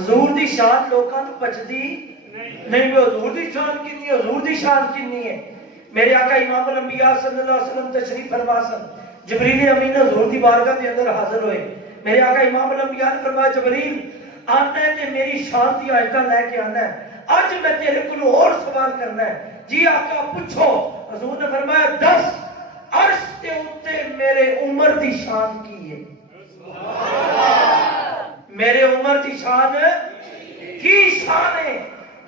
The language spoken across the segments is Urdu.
حضور دی شان لوکاں تو پچدی نہیں، وہ حضور دی شان کتنی ہے، حضور دی شان کتنی ہے۔ میرے آقا امام الانبیاء صلی اللہ علیہ وسلم تشریف فرما سن، جبریل امین حضور دی بارگاہ کے اندر حاضر ہوئے۔ میرے آقا امام الانبیاء نے فرمایا جبریل آنا ہے تے میری شان دی آیتاں لے کے آنا ہے، آج میں تیرے کو اور سوال کرنا ہے۔ جی آقا پوچھو۔ حضور نے فرمایا 10 عرش کے اوتے میرے عمر دی شان کی ہے، میرے عمر دی شان کی شان ہے۔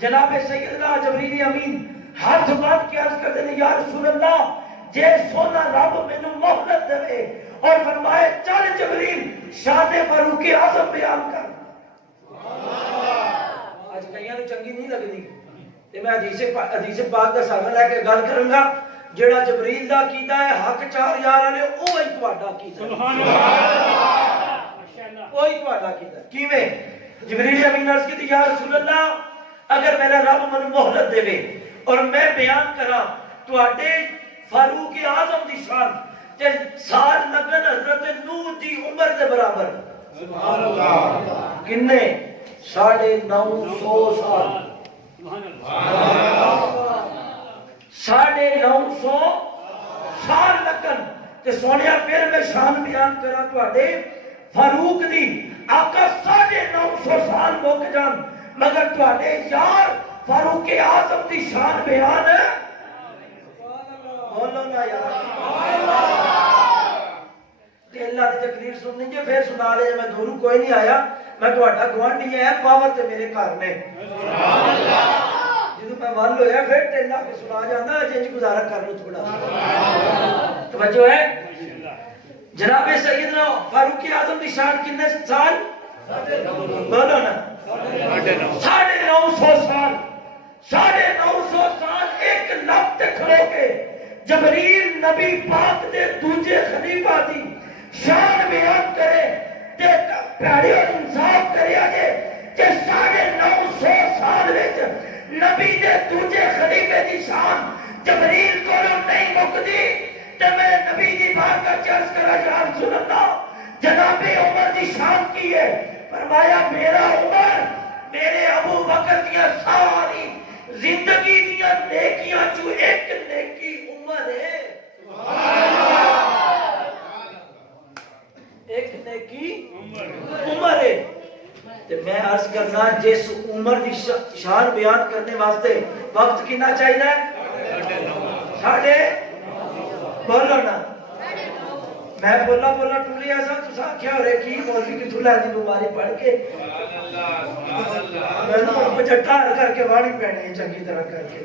جناب سیدنا جبریل امین ہاتھ باندھ کے عرض کرتے ہیں یا رسول اللہ جے سونا رب مینوں مہلت دے اور فرمائے چل جبریل شان فاروق اعظم بیان کر۔ آج کئیاں نوں چنگی نہیں لگدی تے میں حدیث پاک دا ساگا لے کے گل کراں گا، جڑا جبریل دا عقیدہ ہے حق چار یار والے اوہی تہاڈا عقیدہ سبحان اللہ، اوہی تہاڈا عقیدہ۔ کیویں؟ جبریل امین عرض کیتی یا رسول اللہ اگر میرا رب مجھے مہلت دے اور میں بیان کراں تواڈے فاروق اعظم دی شان تے سال لگن حضرت نوح دی عمر دے برابر، سبحان اللہ، کنے 950 سال، سبحان اللہ، 950 سال لگن تے سونیا پھر میں شان بیان کراں تواڈے فاروق دی آقا 950 سال مک جان مگر تواڈے یار فاروق اعظم دی شان بیان ہے، بولو نا یار تے اللہ دی تقریر سننی جے پھر سنا لے، میں دوروں کوئی نہیں آیا، میں تہاڈا گوانڈی ہے، پاور تے میرے گھر میں سبحان اللہ، جدوں میں ول ہویا پھر تے اللہ کے سنا جاندا اجے گزارا کر لو تھوڑا توجہ ہے۔ جناب سیدنا فاروق اعظم دی شان کنے سال؟ بولو نا 950 سال، 950 سال ایک لب تے کھلو کے جبریل نبی پاک دے دوجے خلیفہ دی شان بیان کرے تے پیارے اور انصاف کرے آجے کہ 950 سال وچ نبی دے دوجے خلیفے دی شان جبریل کو نہیں مکدی تے میں نبی دی بات کا چرچ کرا یا رسول اللہ جناب عمر دی شان کی ہے؟ فرمایا میرا عمر میرے ابو بکر دیا ساری زندگی دیا نیکیاں جو ایک نیکی عمر ہے، ایک نیکی عمر ہے۔ میں عرض کرنا جس عمر دی شان بیان کرنے واسطے وقت کنا چاہیے؟ ساڑھے بولو نا، میں بولا ٹولی ایسا تو کیا ہو رہے کی مولوی کی تھولا دی بیماری پڑھ کے میں نے بچٹا کر کے واڑی پہنے ہیں چنگی طرح کر کے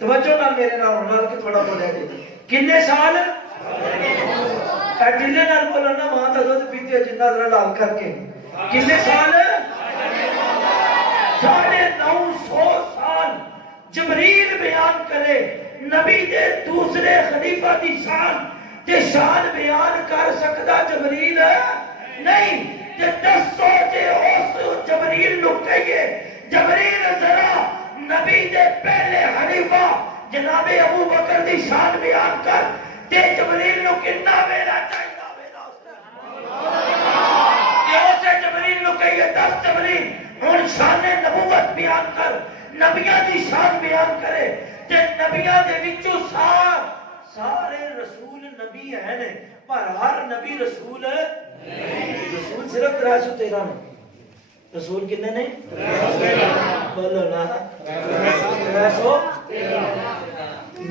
توجہ نہ میرے نال کے تھوڑا بولے دے کنے سال ڈلے نال بولا نا ماں تا دودھ پیتی ہے جنہ ذرا لال کر کے کنے سال 950 سال جبریل بیان کرے نبی دے دوسرے خلیفہ دی شان تے شان بیان کر سکتا جبریل نہیں تے دسو جے اس جبریل نو کہیے جبریل ذرا نبی دے پہلے خلیفہ جناب ابو بکر دی شان بیان کر تے جبریل نو کتنا ویلا چاہیے کہ اسے جبریل نو کہیے 10 جبریل ہن شان نبوت بیان کر نبیاں دی شان بیان کرے تے نبیاں دے وچوں سارے رسول نبی ہیں پر ہر نبی رسول رسول صرف 313 نے رسول کتنے نے بولو نا 313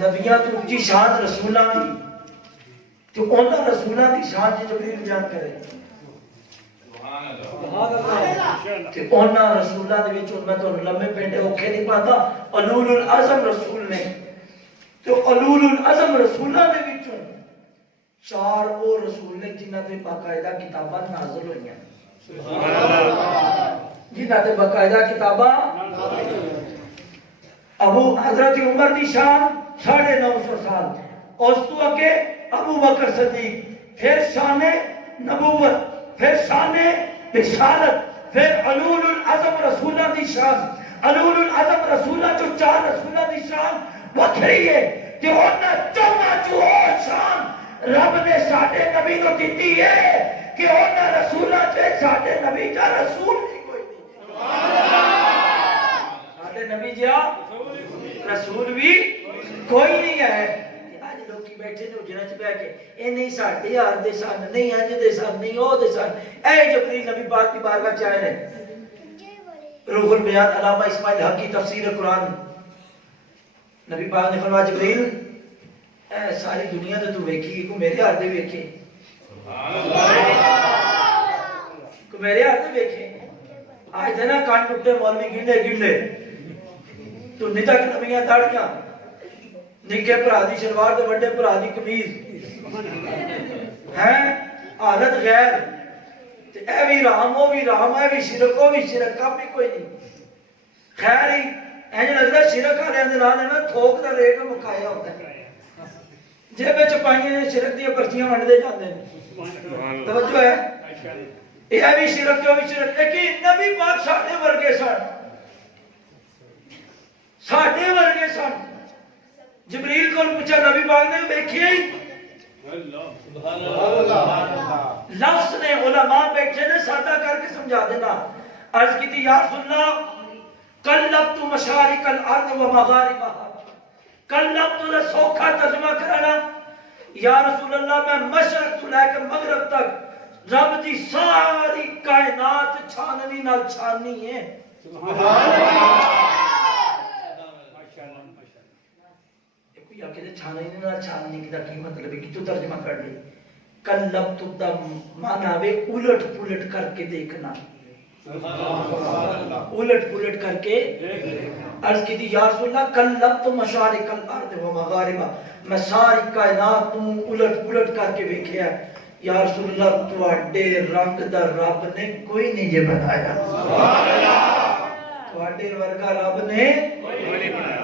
نبیاں تو اونچی شان رسولاں دی تو انہاں رسولاں دی شان جی جبریل بیان کرے سبحان اللہ کہ انہاں رسولاں دے وچ میں تو لمبے پنڈے اوکھے نہیں پاتا اولول العزم رسول نے تو اولول العزم رسولاں دے وچوں 4 وہ رسول نے جنہاں تے باقاعدہ کتاباں نازل ہوئیاں سبحان اللہ جنہاں تے باقاعدہ کتاباں ابو حضرت عمر دی شان 950 سال اس تو اگے ابو بکر صدیق پھر شان نبوت پھر شان رسالت پھر اولول العزم رسولہ دی شان اولول العزم رسولہ جو 4 رسولہ دی شان وکھری ہے کہ انہاں چوہاں جو شان رب نے ساڈے نبی کو دیتی ہے کہ انہاں رسولہ جو ساڈے نبی کا رسول نہیں کوئی نہیں نبی جیا رسول بھی کوئی نہیں ہے اج لوکی بیٹھے نے اجڑا چ بیٹھ کے اے نہیں ساڈے یار دے سن نہیں اج دے سن نہیں او دے سن اے جبریل نبی پاک کی بارگاہ چ آئے نے روح البیان علامہ اسماعیل حق کی تفسیر قرآن نبی پاک نے فرمایا جبریل اے ساری دنیا تے تو ویکھی کو میرے ہاتھ دے ویکھے کو میرے ہاتھ دے ویکھے آج تے نا کان ٹوٹے مولوی گنڈے گنڈے تو نہیں تک نبیاں داڑیاں نکے بھرا دی شلوار تے بڑے بھرا دی قمیض ہیں حالت غیر تے اے بھی رام او بھی رام اے بھی شرک او بھی شرک کم بھی کوئی نہیں خیر ہی اینج لگدا شرک والے دے نال نا تھوک دا ریٹ مکایا ہوندا ہے جے وچ پائیاں شرک دی پرچیاں ونڈ دے جاندے نے توجہ ہے اے بھی شرک او بھی شرک لیکن نبی پاک ساڈے ورگے سن ساڈے ورگے سن جبریل کو پوچھا نبی پاک نے دیکھیا ہی سبحان اللہ لفظ نے علماء بیٹھے نے سادہ کر کے سمجھا دینا عرض کی تھی یا رسول اللہ قلبت مشارق الارض و مغاربها قلبت نے سوکھا ترجمہ کرانا یا رسول اللہ میں مشرق تو لے کے مغرب تک رب دی ساری کائنات چھاننی نال چھانی ہے سبحان اللہ یا کہ چھاننی نال چھاننی کی کی مطلب ہے کہ تو ترجمہ کر لے قلبت دا معنی ہے الٹ پلٹ کر کے دیکھنا الٹ پلٹ کر کے عرض کی تھی یا رسول اللہ قلبت مشارق الارض و مغاربها میں ساری کائنات نو الٹ پلٹ کر کے دیکھیا یا رسول اللہ تواڈے رنگ دا رب نے کوئی نہیں جے بنایا سبحان اللہ تواڈے ورگا رب نے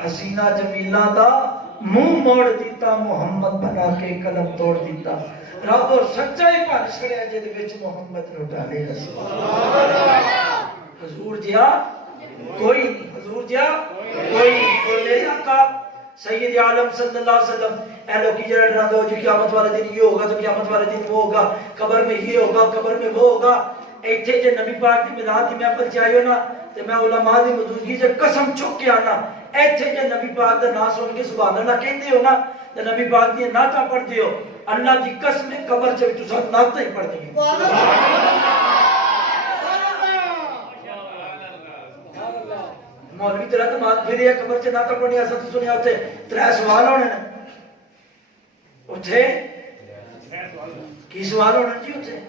حسینہ جمیلہ دا منہ موڑ دیتا محمد بنا کے قلم توڑ دیتا رب سچائی پر چھڑیا جے دے وچ محمد نو ڈالے حضور جیا کوئی نہیں حضور جیا کوئی نہیں اور میرے آقا سید عالم صلی اللہ علیہ وسلم اے لوگی جڑا ڈرا دو جو قیامت والے دن یہ ہوگا تو قیامت والے دن وہ ہوگا قبر میں یہ ہوگا قبر میں وہ ہوگا ایتھے جے نبی پاک دی میلاد دی محفل چ آئیو نا تے میں علماء دی موجودگی سے قسم چک کے آنا ایتھے جے نبی پاک دا نام سن کے سبحان اللہ کہندے ہو نا تے نبی پاک دی نعتاں پڑھدے ہو اللہ دی قسم قبر چ تساں نعتاں ہی پڑھدے ہو مولوی تیرا دماغ پھر یہ قبر چ نعتاں پڑھنی اساں تو سنیا اوتھے ترے سوال ہونے نے اوتھے کی سوال ہونا جی اوتھے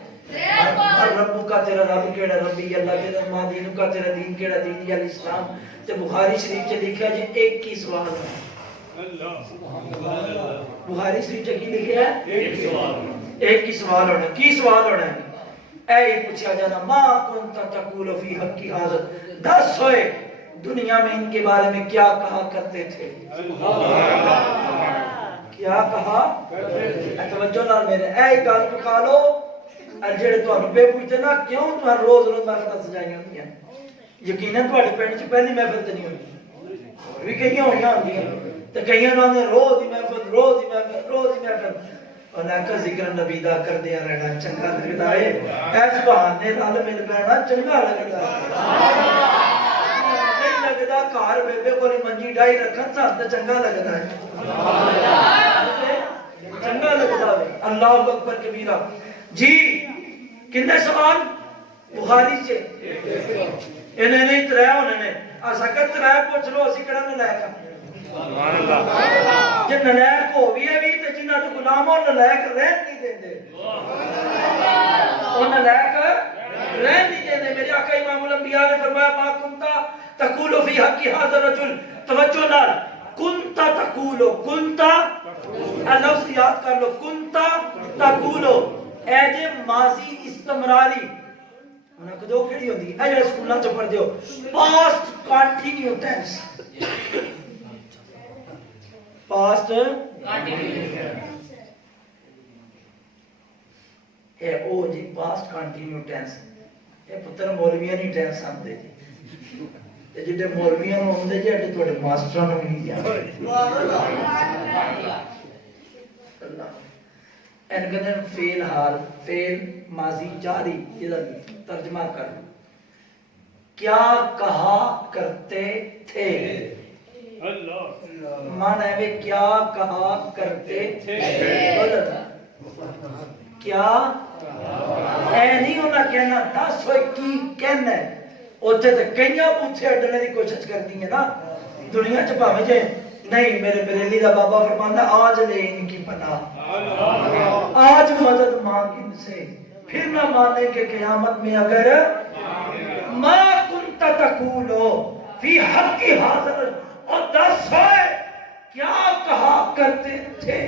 رب کا تیرا رب کیڑا ربی اللہ تیرا ماں دین کا تیرا دین کیڑا دین یا اسلام تے بخاری شریف چ لکھا جی ایک کی سوال ہے اللہ سبحان اللہ بخاری شریف چ کی لکھا ہے ایک کی سوال ہونا کی سوال ہونا ہے اے پوچھا جانا ما کنت تقول فی حق حاضر دس ہوئے دنیا میں ان کے بارے میں کیا کہا کرتے تھے کیا کہا توجہ نال میرے اے گل پکا لو جڑے تانوں بے پوچھتے نا کیوں تہاں روز روز محفل سجائیاں ہوندیاں یقیناً تواڈے پنڈ چ پہلی محفل تے نہیں ہوئی بھی کئی ہوئیاں ہوندیاں تے کئیاں نوں روز ہی محفل روز ہی محفل روز ہی محفل انہاں کا ذکر نبی دا کردیا رہنا چنگا لگدا ہے اس بہانے نال مل بیٹھنا چنگا لگدا ہے نہیں لگدا گھر بیبے کولی منجی ڈائی رکھن سان تے چنگا لگدا ہے چنگا لگدا ہے اللہ اکبر کبیرہ جی کنے سوال بخاری سے انہیں نہیں ترے ہونے نے اسا کہ ترے پوچھ لو اسی کڑا نلائق سبحان اللہ جے نلائق ہو بھی ہے بھی تے جنہاں تو غلام ہو نلائق رہن نہیں دیندے او نلائق رہن نہیں دیندے میرے آقا امام الانبیاء نے فرمایا ما کنتا تقول فی حق هذا الرجل توجہ نال کنتا تقولو کنتا لفظ یاد کر لو کنتا تقولو اے جے ماضی استمراری انہاں کدو کیڑی ہوندی اے جڑے سکولاں چ پڑھ دیو past continuous tense past continuous اے او جی پاسٹ کنٹینیو ٹینس اے پتر مولویاں نہیں ٹینس آندے جی تے جڑے مولویاں نوں آندے جی اڈے تواڈے ماسٹراں نوں نہیں جاندے اللہ ان کہتے ہیں فعل حال فعل ماضی جاری ادھر ترجمہ کر کیا کہا کرتے تھے. مانا ہے کیا کہا کرتے تھے. کیا اے نہیں ہونا کہنا دس ہوئے کی کہنا ہے. اتنے تو کئی بوتھے اڈنے کی کوشش کرتی ہیں نا دنیا چ بھاویں جے نہیں. میرے بریلی دا بابا فرماندا آج لے ان کی پناہ, آج مدد مانگ ان سے, پھر نہ مانے کہ قیامت میں اگر ما کنت تقولو فی حق حاضر. اور دس ہوئے کیا کہا کرتے تھے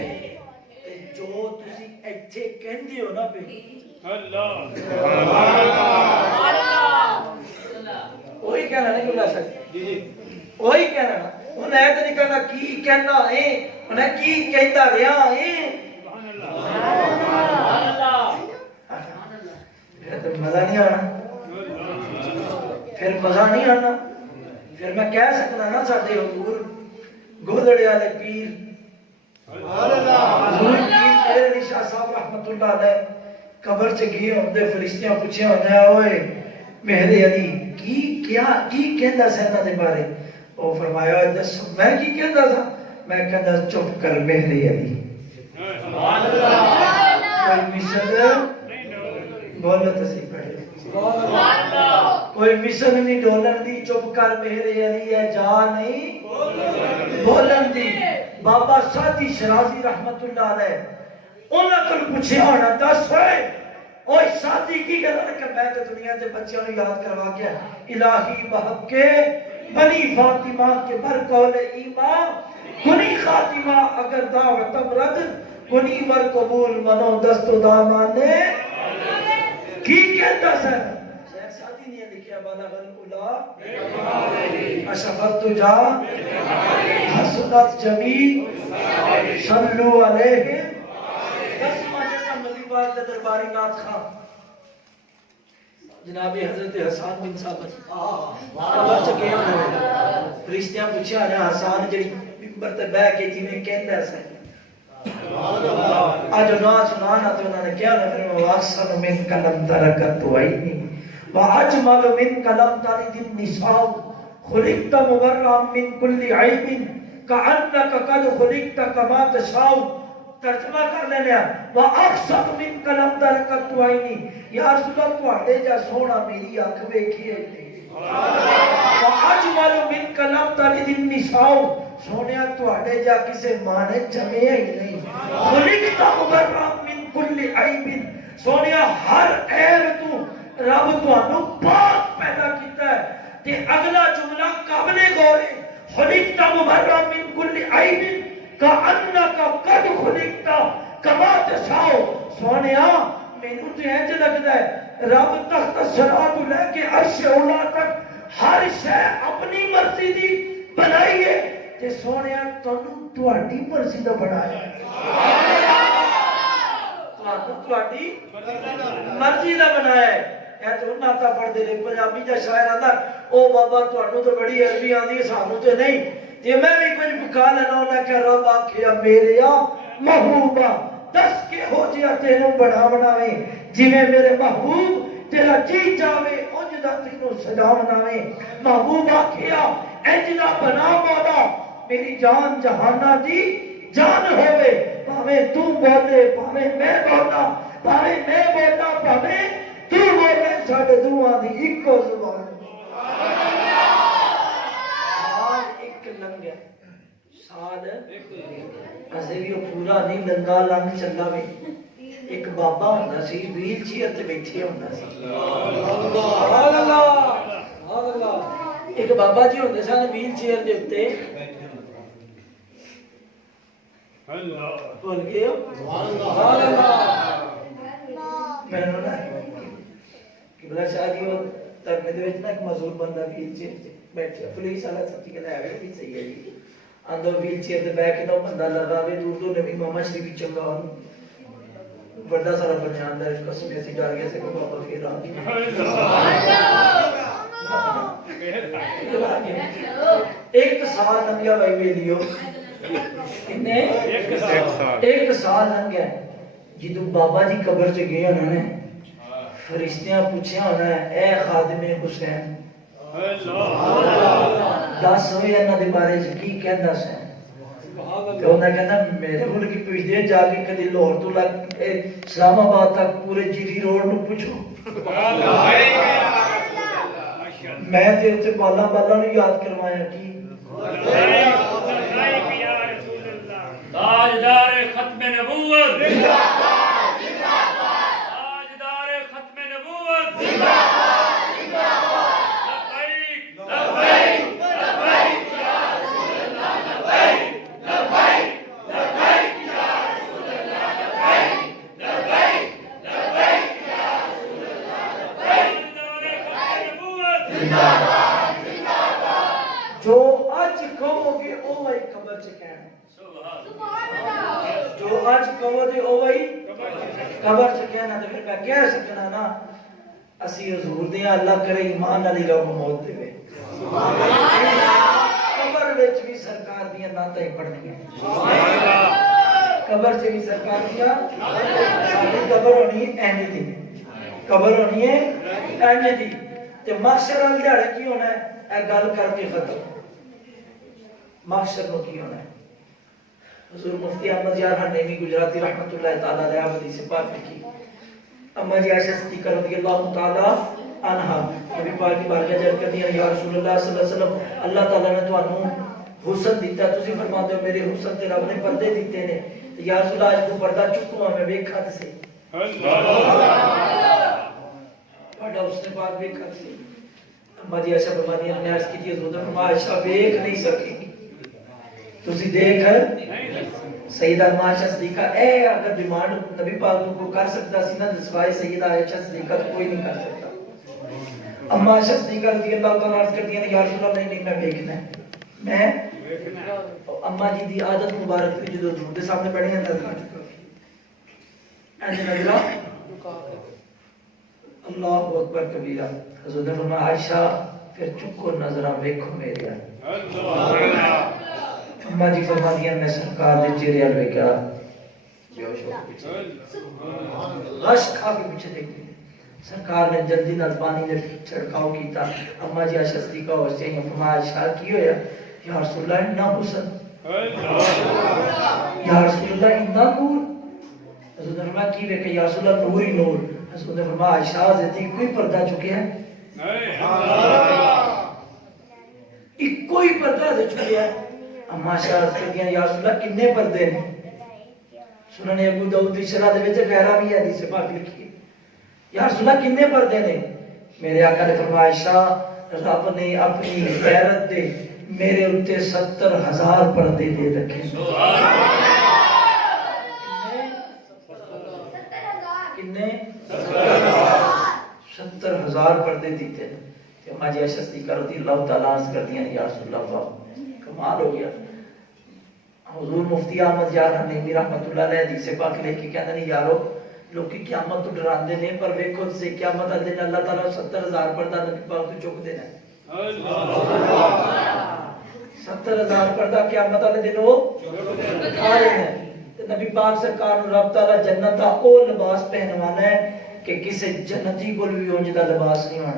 جو تسی ایتھے کہندے ہو نا پہ. وہی کہنا نہیں بلا سکتے, وہی کہنا نا. انہیں ایت نہیں کہنا کی کہنا ہے, انہیں کی کہتا رہا ہے. پھر مزہ نہیں آنا, پھر مزہ نہیں آنا. پھر میں کہہ سکتا نا ساڈے حضور گودڑے والے پیر حضور پیر میرے علی شاہ صاحب رحمت اللہ علیہ قبر سے گئے ہوندے فرشتیاں پوچھے ہوندے اوئے میرے علی کی کہندا سی انہاں دے بارے. وہ فرمایا دس میں کی کہندا تھا. میں کہندا چپ کر میرے علی. سبحان اللہ. کوئی مثل بولو تو صحیح پڑھے. کوئی مثل نہیں ڈولن دی. چپ کر میرے علی ہے جا نہیں بولن دی. بابا سادی شرازی رحمت اللہ علیہ انہاں کل پوچھے ہونا دس ہوئے اوہ سادی کی کہنا کہ میں تو دنیا سے بچیوں نے یاد کروا گیا الہی بحق کے بنی فاطمہ کے برقول ایمان کنی خاتمہ اگر دعوتم رد کنی ور قبول منو دست و دامانے کی کہتا سر. شیخ سادی نے لکھیا بالغ الاولا اشفت جا حسنت جمی صلو علیہ. دسمہ جیسا نبی پاک کے درباری نات خان جناب حضرت حسان بن ثابت قبر چ گئے ہوئے فرشتیاں پوچھیا نے حسان جڑی ممبر تے بیٹھ کے جویں کہندا سی آج نات سنانا تو انہوں نے کیا نہ فرمایا واحسن من کلم ترکت عینی واجمل من کلم تلد النساء خلقت مبرئا من کل عیب کأنک قد خلقت کما تشاء. ترجمہ کر لینے واحسن من کلم ترکت عینی. یا رسول اللہ تواڈے جا سونا میری اکھ ویکھی ہے نہیں. واجمل من کلم تلد النساء سونیا تواڈے جا کسے ماں نے جمیا ہی نہیں. خلقت مبرئا من کل عیب سونیا ہر عیب تو رب تانوں پاک پیدا کیتا ہے. تے اگلا جملہ قابل غور ہے خلقت مبرئا من کل عیب کأنک قد خلقت کما تشاء. سونیا مینوں تے انج لگدا ہے رب تخت ثرا تو لے کے عرش اولا تک ہر شے اپنی مرضی دی بنائی ہے تے سونیا تانوں تہاڈی مرضی دا بنایا ہے. تہاڈی مرضی دا بنایا ہے. اے تو ناتا پڑھ دے پنجابی دا شاعر آندا او بابا تانوں تو بڑی عربی آندی سانوں تے نہیں. تے میں بھی کچھ بکا لینا انہاں کہ رب آکھیا میریا محبوبا دس کے ہو جیا تینوں بناونا وے جویں میرے محبوب تیرا جی جاوے انج دا تینوں سجاونا وے. محبوب آکھیا انج دا بنا مولا میری جان جہانا دی جان ہوئے پاویں تو بولے پاویں میں بولا پاویں میں بولا پاویں تو بولے ساڈے دوواں دی اکو زبان. لنگا سال اسے بھی پورا نہیں لنگا لنگ چلا وے. ایک بابا ہوندا سی ویل چیئر تے بیٹھے ہوندا سی. سبحان اللہ سبحان اللہ. ایک بابا جی ہوندے سن ویل چیئر دے اوتے اللہ بول گئے سبحان اللہ. میں نا قبلہ شادی تک دے وچ نا ایک مزدور بندہ ویل چیئر تے بیٹھے پولیس والا سچی کہتا ہے بھی صحیح ہے جی اندر ویل چیئر تے بیٹھ کے نا بندہ لگا وے دور دور نبی محمد شریف چنگا بڑا سارا بنیا اندر قسم ایسی ڈر گیا سے کہ بابا پھر ایک سال لنگ گیا بھائی ویلیو کتنے ایک سال لنگ گیا. جدو بابا جی قبر چ گئے انہوں نے فرشتیاں پوچھیا ہونا ہے اے خادم حسین دس ہوئے انہاں دے بارے چ کی کہندا سی تو انہاں کہندا میرے ملک کی پوچھدے جا کے کدی لاہور تو لگ اسلام آباد تک پورے جیری روڈ نو پوچھو میں تے اتنے بالا بالا نو یاد کروایا کی تاجدار ختم نبوت زندہ باد زندہ باد تاجدار ختم نبوت زندہ باد زندہ باد لبیک لبیک لبیک یا رسول اللہ لبیک لبیک لبیک یا رسول اللہ لبیک لبیک لبیک یا رسول اللہ لبیک تاجدار ختم نبوت زندہ باد زندہ باد جو اج کہو گے او وہی قبر چ کہنا جو آج کہو دے او وہی قبر چ کہنا تے پھر میں کہہ سکنا نا اسی حضور دیاں اللہ کرے ایمان علی رو موت دے سبحان اللہ قبر وچ بھی سرکار دیاں نعتاں ہی پڑھنیاں سبحان اللہ قبر چ بھی سرکار دیاں ساری قبر ہونی اینج دی قبر ہونی ہے اینج دی تے محشر ال جڑے کی ہونا ہے اے گل کر کے ختم محشر نو کی ہونا ہے حضور مفتی احمد یار حنیمی گجراتی رحمت اللہ تعالی علیہ حدیث پاک لکھی اما جی عائشہ صدیقہ رضی اللہ تعالی عنہا نبی پاک کی بارگاہ جا کر دیا یا رسول اللہ صلی اللہ علیہ وسلم اللہ تعالی نے تانوں حسن دیتا تسی فرماتے ہو میرے حسن تے رب نے پردے دیتے نے یا رسول اللہ اج کو پردہ چکو میں ویکھا تے سی بڑا اس نے پاک ویکھا تے اما جی عائشہ فرماتی ہیں نے عرض کی تھی حضور فرمایا عائشہ ویکھ نہیں سکی تسی دیکھ سیدہ عائشہ صدیقہ اے اگر ڈیمانڈ نبی پاک کو کر سکتا سی نا سوائے سیدہ عائشہ صدیقہ تو کوئی نہیں کر سکتا اما عائشہ صدیقہ رضی اللہ تعالیٰ عرض کرتی ہیں یا رسول اللہ نہیں میں دیکھنا ہے میں اما جی دی عادت مبارک تھی جو حضور دے سامنے پڑھی ہیں انج نظرہ اللہ اکبر کبیرہ حضور نے فرمایا عائشہ پھر چکو نظرہ ویکھو میرے اما جی فرما دیا میں سرکار دے چہرے ال ویکھیا غش کھا کے پیچھے دیکھتے سرکار نے جلدی نال پانی دے چھڑکاؤ کیتا اما جی عائشہ صدیقہ اس سے فرمایا عائشہ کی ہویا یا رسول اللہ اتنا حسن یا رسول اللہ اتنا نور حضور نے فرمایا کی ویکھے یا رسول اللہ نور ہی نور حضور نے فرمایا عائشہ زیدی کوئی پردہ چکیا ہے ایک کوئی پردہ سے چکیا ہے اما شاہد کہتی ہیں یا رسول اللہ کنے پردے ہیں سنن ابو داؤد دی شرح دے وچ غیرہ بھی حدیث پاک لکھی ہے یا رسول اللہ کنے پردے نے میرے آقا نے فرمایا عائشہ رب نے اپنی غیرت دے میرے اوتے 70,000 پردے دے رکھے کنے 70,000 پردے دیتے ہیں اما جی عائشہ صدیقہ رضی اللہ تعالیٰ عنہ کرتی ہیں یا رسول اللہ کمال ہو گیا حضور مفتی احمد یار حنیمی رحمت اللہ علیہ حدیث پاک لے کے کہندے نے یارو لوکی قیامت تو ڈراندے نے پر ویکھو سے قیامت والے دن اللہ تعالی 70,000 پردہ نبی پاک تو چک دینا اللہ 70,000 پردہ قیامت والے دن وہ اٹھا رہے ہیں نبی پاک سرکار نو رب تعالی جنت دا او لباس پہنوانا ہے کہ کسی جنتی کو بھی اونج دا لباس نہیں ہونا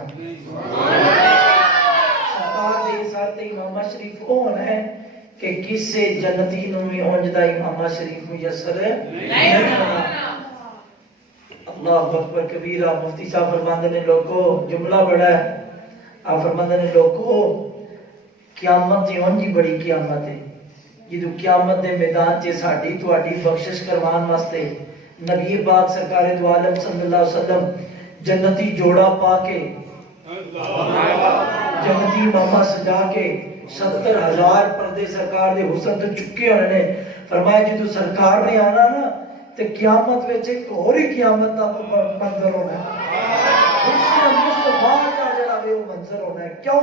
سرکار دے ساتھ امام شریف ہونا ہے کہ کسی جنتی نو بھی اونج دا امام شریف میسر نہیں ہونا اللہ اکبر کبیرہ مفتی صاحب فرماندے نے لوگوں جملہ بڑا ہے آپ فرماندے نے لوگوں قیامت دی اونجی بڑی قیامت ہے جدو قیامت دے میدان چے ساڈی تواڈی بخشش کروان واسطے نبی پاک سرکار دو عالم صلی اللہ علیہ وسلم جنتی جوڑا پا کے جنتی ماما سجا کے 70,000 پردے سرکار دے حسن تو چکے ہونے نے فرمایا جدو سرکار نے آنا نا تے قیامت وچ ایک اور ہی قیامت دا منظر ہونا ہے حسن مصطفیٰ دا جڑا وے وہ منظر ہونا ہے کیوں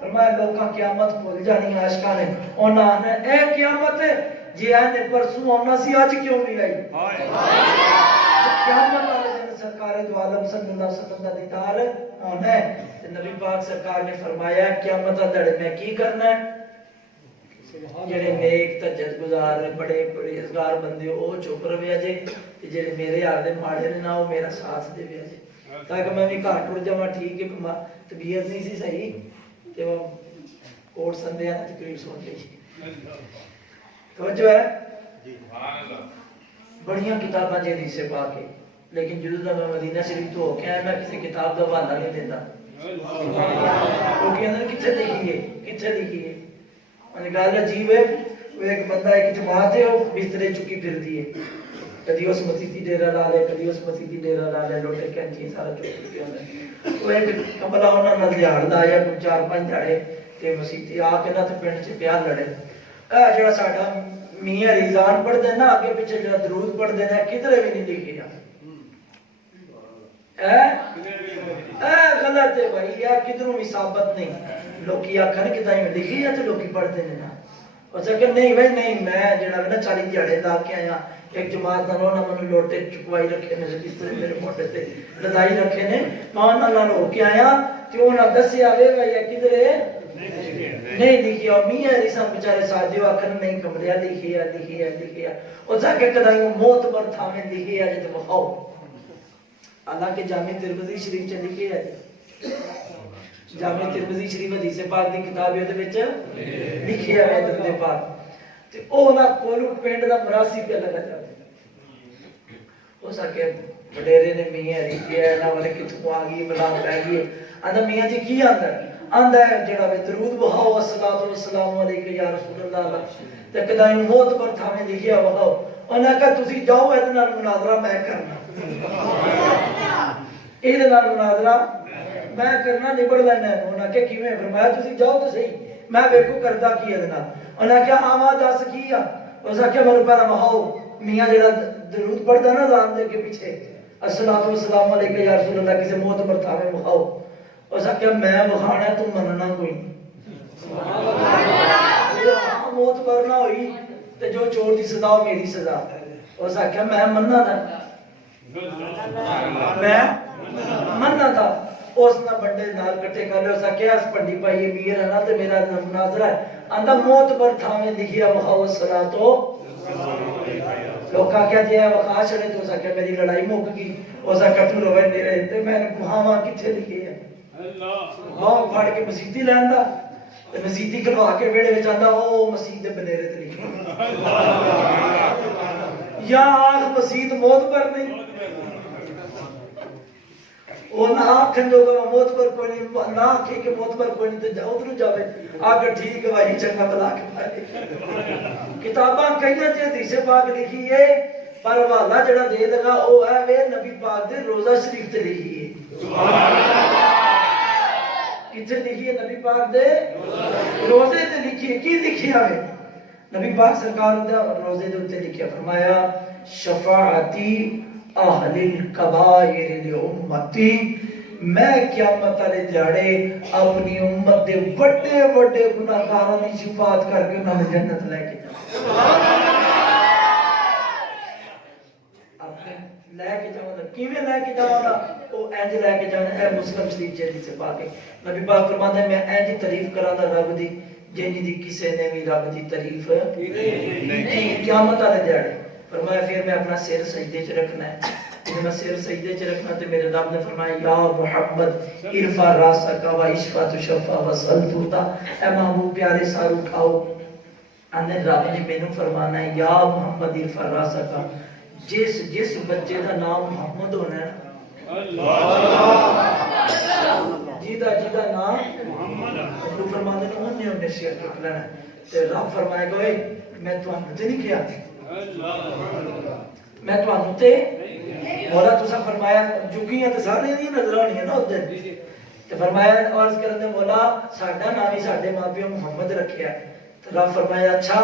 فرمایا لوکاں قیامت بھول جانی عاشقاں نے انہاں نے اے قیامت جی نے پرسوں آنا سی اج کیوں نہیں آئی قیامت والے دن سرکار دو عالم صلی اللہ علیہ وسلم دا دیدار ہونا ہے تے نبی پاک سرکار نے فرمایا قیامت دڑے میں کی کرنا ہے جڑے نیک تجد گزار بڑے پرہیزگار بندے او چپ رہے جے تے جڑے میرے یار دے ماڑے نے نا او میرا ساتھ دے وے جے تاکہ میں بھی گھر ٹر جاواں ٹھیک ہے طبیعت نہیں سی صحیح ਤੇ ਉਹ ਕੋਟ ਸੰਧਿਆ ਦੀ ਤਕਰੀਰ ਸੁਣ ਲਈ توجہ ہے بڑیاں کتاباں جی حدیث پاک کے لیکن جدوں دا میں مدینہ شریف تو ہو کے آیا میں کسی کتاب دا حوالہ نہیں دیتا وہ کہندے کتھے لکھی ہے کتھے لکھی ہے انہیں گل عجیب ہے وہ ایک بندہ ایک جماعت ہے وہ بسترے چکی پھردی ہے کدی اس مسیحی ڈیرا لا لے کدی اس مسیحی ڈیرا لا لے لوٹے کینچی سارا چک کے ہوندے وہ ایک کملا انہاں نال دیہڑ لایا 4-5 دھاڑے تے مسیحی آ کے نہ تے پنڈ چ پیا لڑے اے جڑا ساڈا میاں ریزان پڑھتے ہیں نا آگے پیچھے جڑا درود پڑھتے ہیں کدھر بھی نہیں لکھے غلط ہے بھائی یہ کدھروں بھی ثابت نہیں لوکی آکھن کہ تائیں لکھی ہے تو لوکی پڑھتے ہیں نا اس کہ نہیں بھائی نہیں میں جڑا نا 40 دیہڑے لا کے آیا ایک جماعت نال انہاں مینوں لوٹے چکوائی رکھے نے جس طرح میرے موٹے تے لدائی رکھے نے میں انہاں نال ہو کے آیا تے انہاں دسیا وے بھائی کدھر ہے نہیں لکھی اور میاں ریسا بیچارے ساتھیو آکھن نہیں کمریا لکھی ہے او جا کے کدائی موت پر تھامے لکھی ہے تے بخاؤ حالانکہ جامع ترمذی شریف چ لکھی ہے جامع ترمذی شریف حدیث پاک دی کتاب ہے دے وچ لکھی ہے حدیث پاک تے او نا کولو پنڈ دا مراسی پہ لگا جاوے او سا کہ وڈیرے نے میاں ریتی ہے نا والے کتھوں آ گئی بلا پہ گئی آندا میاں جی کی آندا ہے جڑا وے درود بہاؤ الصلوۃ والسلام علیک یا رسول اللہ تے کدائی موت پر تھامے لکھیا بہاؤ انہاں کہ تسی جاؤ اے نال مناظرہ میں کرنا اے نال مناظرہ میں کرنا نبڑ لینا انہاں کہ کیویں فرمایا تسی جاؤ تے صحیح میں ویکھو کردا کی اے نال انہاں کہ آواں دس کی اس کہ مینوں پہلا بہاؤ میاں جڑا درود پڑھدا نا زان دے کے پیچھے الصلوۃ والسلام علیک یا رسول اللہ کسے موت پر تھامے بہاؤ اس کہ میں بخانا ہے تو مننا کوئی موت پر نہ ہوئی تے جو چور دی سزا ہو میری سزا اس کہ میں مننا تھا میں مننا تھا اس نے بندے نال کٹے کر لے اس کہ اس پنڈی پائی امیر ہے نا تے میرا مناظرہ ہے آندا موت پر تھامے لکھیا بخاؤ الصلاۃ لوکا کیا دیا وخا چھڑے تو اس کہ میری لڑائی مک گئی اس کہ تو روے میرے تے میں کہاواں کتھے لکھی ہے اللہ پھڑ کے مسیتی لیندا تے مسیتی کھلوا کے ویڑے وچ آندا او مسجد دے بنیرے تے لکھی یا آخ مسجد موت پر نہیں او نہ آکھن جو کہ موت پر کوئی نہیں نہ آکھے کہ موت پر کوئی نہیں تے جاؤ ادھر جاوے آگے ٹھیک ہے بھائی چنگا بلا کے پائے کتاباں کئیاں تے حدیث پاک لکھی ہے پر حوالہ جڑا دے لگا او ہے وے نبی پاک دے روزہ شریف تے لکھی ہے سبحان اللہ کتھے لکھی ہے نبی پاک دے روزے تے لکھی ہے کی لکھی ہے نبی پاک سرکار دا روزے دے تے لکھیا فرمایا شفاعتی اہل الکبائر لامتی میں قیامت والے دیہڑے اپنی امت دے بڑے بڑے گناہگاراں دی شفاعت کر کے انہاں نوں جنت لے کے جاواں سبحان اللہ لے کے جاواں کیویں لے کے جاواں او انج لے کے جاواں اے مسلم شریف جے سے پاک نبی پاک فرماتے ہیں میں انج تعریف کراں دا رب دی جنہی دی کسے نے بھی رب دی تعریف نہیں قیامت والے دیہڑے فرمایا پھر میں اپنا سر سجدے چ رکھنا ہے جب میں سر سجدے چ رکھنا تے میرے رب نے فرمایا یا محمد ارفع راسک و اشفع تشفع وصل توتا اے محبوب پیارے سار اٹھاؤ انے رب نے مینوں فرمانا ہے یا محمد ارفع راسک جس بچے دا نام محمد ہونا ہے جیدہ نام محمد اللہ فرماتے ہیں انہوں نے شیئر کر لینا تے رب فرمائے گا میں تو انہوں تے نہیں کیا میں تو انہوں تے مولا تو سا فرمایا جگیاں تے سارے نہیں نظر آنی ہے نا ادھر تے فرمایا عرض کرنے مولا ساڈا نامی ساڈے ماں پیو محمد رکھیا تے رب فرمایا اچھا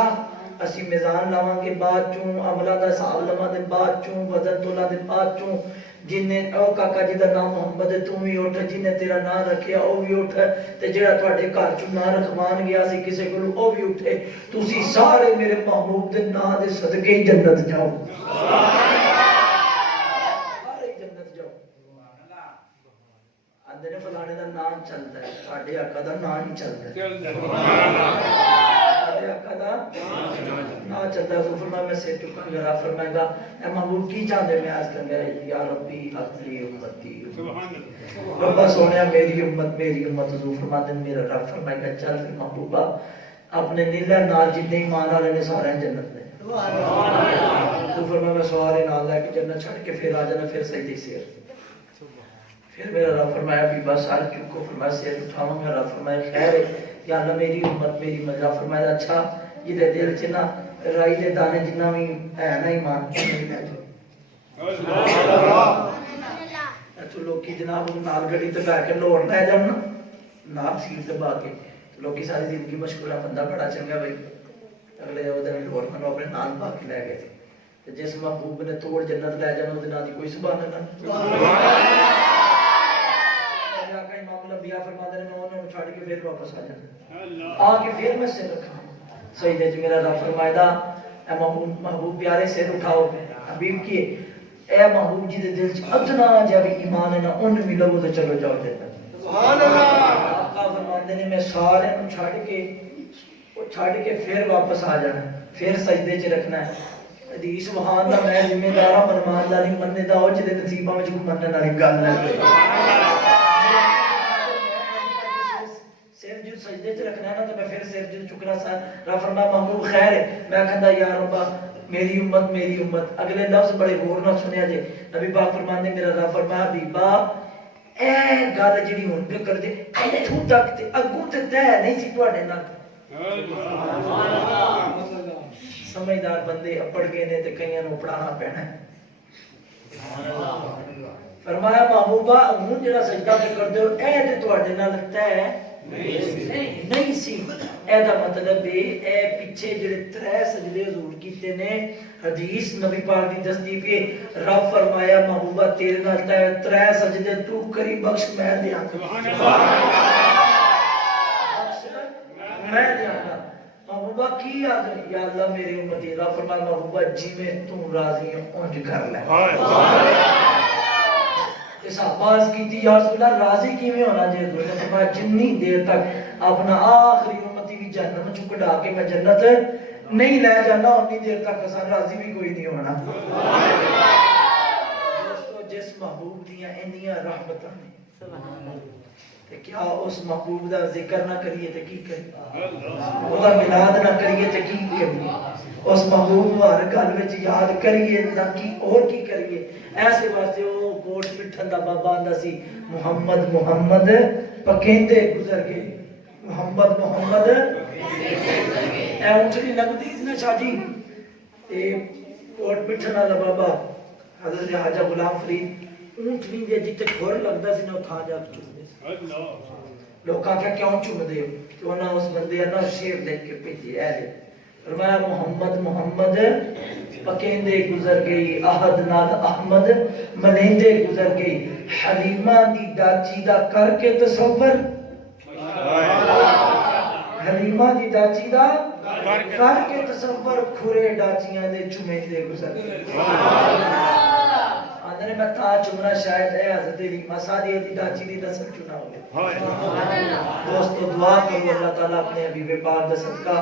اسی میزان لاواں کے بعد چوں عملاں دا حساب لواں دے بعد چوں وزن تولا دے بعد چوں جن نے او کاکا جی دا نام محمد ہے تو بھی اٹھ جن نے تیرا نام رکھیا او بھی اٹھ تے جڑا تواڈے گھر چوں نام رکھوان گیا سی کسے کولوں او بھی اٹھے تسی سارے میرے محبوب دے نام دے صدقے ہی جنت جاؤ سبحان اللہ سارے جنت جاؤ سبحان اللہ اندر فلانے دا نام چلدا ہے ساڈے آقا دا نام ہی چلدا ہے سبحان اللہ سارے آقا دا نا چلتا تو فرمایا میں سے چکا گا رب فرمائے گا اے محبوب کی چاہتے میں آج کر گیا یا ربی حضری امتی ربا سونے میری امت حضور فرماتے ہیں میرا رب فرمائے گا چل پھر محبوبہ اپنے نیلہ نال جتنے ایمان والے نے سارے جنت میں تو فرمایا میں سوارے نال لے کے جنت چھڑ کے پھر آ جانا پھر سجدے سیر پھر میرا رب فرمایا بھی بس سارے چکو فرمایا سیر اٹھاؤں گا رب فرمایا خیر ہے یا اللہ میری امت رب فرمایا اچھا یہ دل چ نا رائی دے دانے جنہ بھی ہے نا ایمان نہیں لے جاؤ تو لوکی جناب نال گڑی تے بیٹھ کے لوڑ لے جاؤ نا نال سیٹ تے با کے لوکی ساری زندگی مشکل ہے بندہ بڑا چنگا بھائی اگلے دن لوڑ منو اپنے نال با کے لے گئے تھے جس محبوب نے توڑ جنت لے جانا وہ نال دی کوئی سبحان اللہ لمبیا فرماتے ہیں میں انہوں چھاڑ کے پھر واپس آ جانا آ کے پھر میں سر رکھا سجدے چ میرا رب فرمائے دا اے محبوب پیارے سر اٹھاؤ حبیب کی اے محبوب جی دے دل چ ادنا جا بھی ایمان ہے نا ان ملو تو چلو جاؤ جنت سبحان اللہ آقا فرماتے ہیں میں سارے چھاڑ کے پھر واپس آ جانا پھر سجدے چ رکھنا ہے حدیث وہاں دا میں ذمہ دار ہوں منمان دا نہیں مننے دا او جے نصیباں وچ کوئی منن والی گل ہے سجدے سجدے چ رکھنا ہے نا تو میں پھر سجدے چکنا سا رب فرمایا محبوب خیر ہے میں کہندا یا رب میری امت اگلے لفظ بڑے غور نال سنیا جے نبی پاک فرماندے میرا رب فرمایا حبیبا اے گل جڑی ہن پہ کر دے ایتھوں تک تے اگوں تے طے نہیں سی تواڈے نال سمجھدار بندے اپڑ گئے نے تے کئیاں نوں پڑھانا پینا ہے فرمایا محبوبا ہن جڑا سجدہ پہ کر دیو اے تے تواڈے نال طے نہیں سی اے دا مطلب اے پیچھے جڑے 3 سجدے حضور کیتے نے حدیث نبی پاک دی دستی پہ رب فرمایا محبوبہ تیرے نال تے 3 سجدے تو کری بخش میں دیاں سبحان اللہ میں دیاں محبوبہ کی یاد یا اللہ میری امتی رب فرمایا محبوبہ جویں تو راضی ہے اونج کر لے اس آواز کی تھی یا رسول اللہ راضی کیویں ہونا جے تو نے فرمایا جتنی دیر تک اپنا آخری امتی بھی جہنم چ کڈا کے میں جنت نہیں لے جانا اتنی دیر تک اساں راضی بھی کوئی نہیں ہونا دوستو جس محبوب دیاں انیاں رحمتاں نے سبحان اللہ تے کیا اس محبوب دا ذکر نہ کریے تے کی کریے او دا میلاد نہ کریے تے کی کریے اس محبوب ہر گل وچ یاد کریے نہ کی اور کی کریے ایسے واسطے او کوٹ پٹھن دا بابا آندا سی محمد پکیندے گزر گئے محمد اے اونٹنی لگدی سی نا شاہ جی تے کوٹ پٹھن والا بابا حضرت خواجہ غلام فرید اونٹنی دے جتے کھور لگدا سی نا تھا جا کے چومدے سی لوکاں کیوں چومدے ہو کہ انہاں اس بندے دا شعر لکھ کے بھیجے اے فرمایا محمد پکیندے گزر گئی احد نال احمد ملیندے گزر گئی حلیمہ دی ڈاچی دا کر کے تصور حلیمہ دی ڈاچی دا کر کے تصور کھرے ڈاچیاں دے چمیندے گزر گئی آدھنے میں تا چمنا شاید اے حضرت حلیمہ سادیہ دی ڈاچی دی نسل چنا ہوئے دوستو دعا کرو اللہ تعالیٰ اپنے حبیب پاک دا صدقہ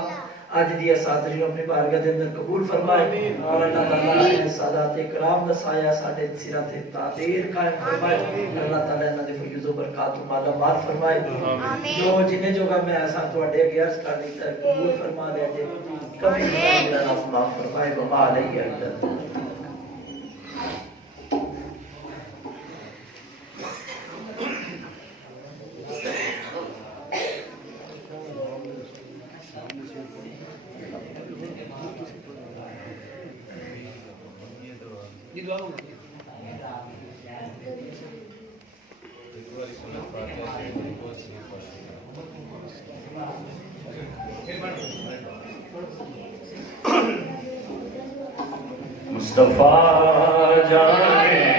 آج دی اساتذہ اپنی بارگاہ دے اندر قبول فرمائے اور اللہ تعالیٰ نے سادات کرام دا سایہ ساڈے سرہ تے تعبیر قائم فرمائے اللہ تعالیٰ انہاں دے فیض و برکات و مالا مال فرمائے جو جنہیں جو میں ایسا تواڈے اگے عرض کر دیتا ہے قبول فرما دے جے کبھی میرا نام معاف فرمائے وما علیہ الا مصطفیٰ جانے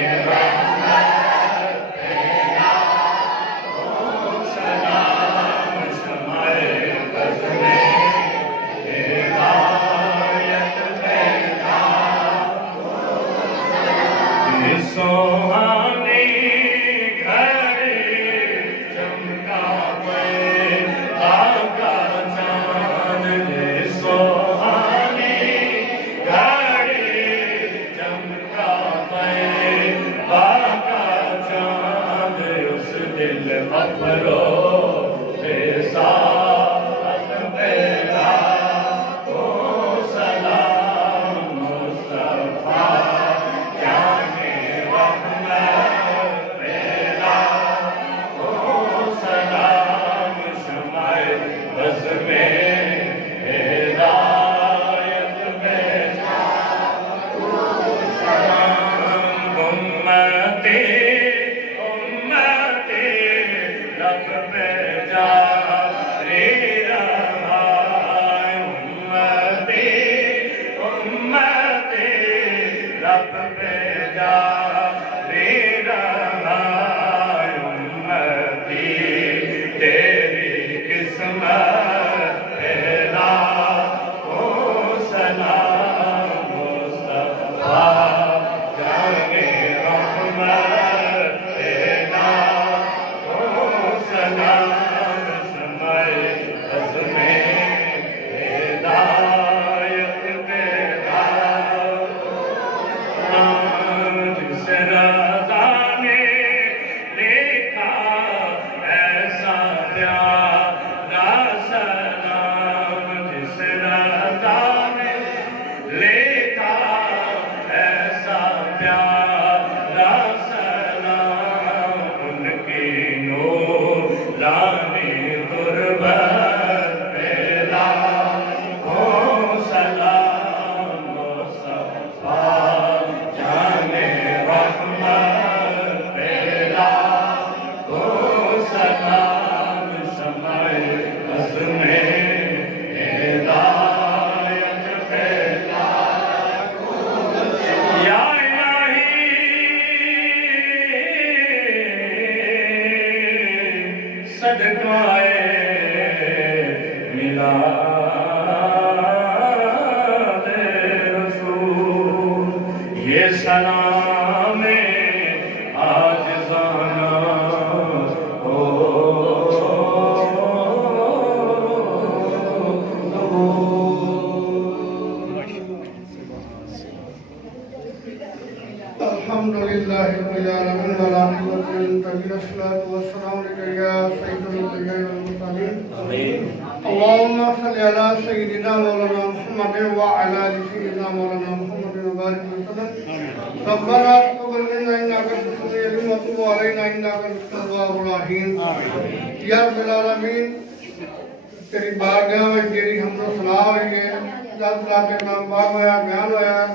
تیری بارگاہ میں تیری حمد و ثنا ہوئی ہے، ذات اللہ کے نام پاک ہویا بیان ہویا،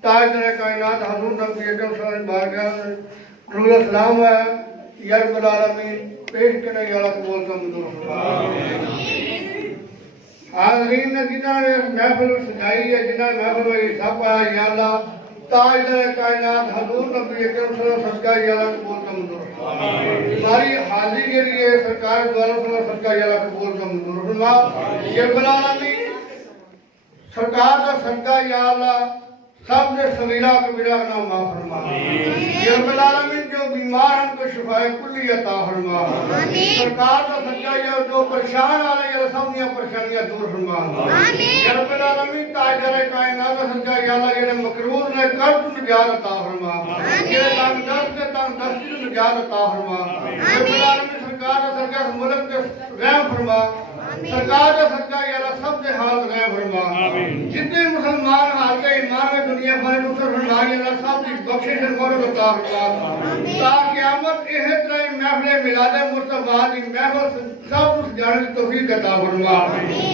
تاجدار کائنات حضور نبی اکرم صلی اللہ علیہ بارگاہ میں درود و سلام ہویا، یا رب العالمین پیش کرنے یا اللہ قبول کا منظور فرما۔ حاضرین نے جنہوں نے محفل سجائی ہے، جنہوں نے محفل میں حصہ پایا، یا اللہ تاجدار کائنات حضور نبی اکرم صلی اللہ علیہ وسلم کا یا اللہ قبول کا منظور فرما۔ ہماری حاضری کے لیے سرکار دوارا صلی اللہ علیہ وسلم کا یا اللہ قبول کا منظور فرما۔ یا رب العالمین سرکار کا صدقہ یا اللہ سب نے صغیرہ کبیرہ کا نام معاف فرما۔ یا رب العالمین جو بیمار ہیں کو شفائے کلی عطا فرما۔ سرکار کا صدقہ یا جو پریشان آ رہے ہیں سب نے پریشانیاں دور فرما۔ یا رب العالمین تاجدار کائنات کا صدقہ یا اللہ یہ مکروز نے قرض نجات عطا فرما۔ یہ تنگ دست نے تنگ دستی نجات عطا فرما۔ یا رب العالمین سرکار کا صدقہ ملک کے رحم فرما۔ سرکار کا صدقہ یا اللہ سب کے حالت رحم فرما۔ جتنے مسلمان حالت ایمان میں دنیا بھر نصر فرما یا اللہ سب کی بخشش مورد عطا فرما۔ تا قیامت احد رہے محفل میلاد مصطفیٰ دی محفل سب اس جانے کی توفیق عطا فرما۔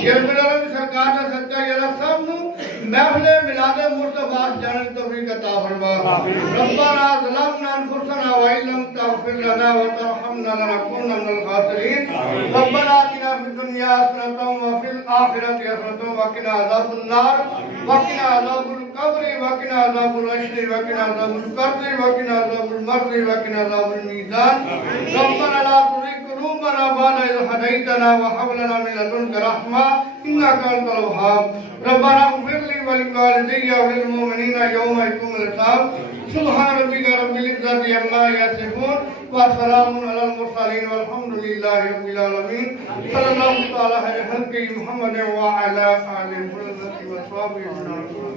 یا رب العالمین سرکار کا صدقہ یا اللہ سب نو محفل میلاد مصطفیٰ جانے کی توفیق عطا فرما۔ ربنا ظلمنا انفسنا وإن لم تغفر لنا وترحمنا لنكونن من الخاسرين۔ ربنا آتنا في الدنيا حسنة وفي الآخرة حسنة وقنا عذاب النار وقنا عذاب القبر وقنا عذاب الحشر وقنا عذاب القبر وقنا عذاب المرض وقنا عذاب الميزان۔ ربنا لا تزغ قلوبنا بعد إذ هديتنا وهب لنا من لدنك رحمة إنك أنت الوهاب۔ ربنا اغفر لي ولوالدي وللمؤمنين يوم يقوم الحساب۔ سبحان ربك رب العزة عما يصفون وسلام على المرسلين والحمد لله رب العالمين۔ صلى الله تعالى على خلقه محمد وعلى آله وصحبه وسلم۔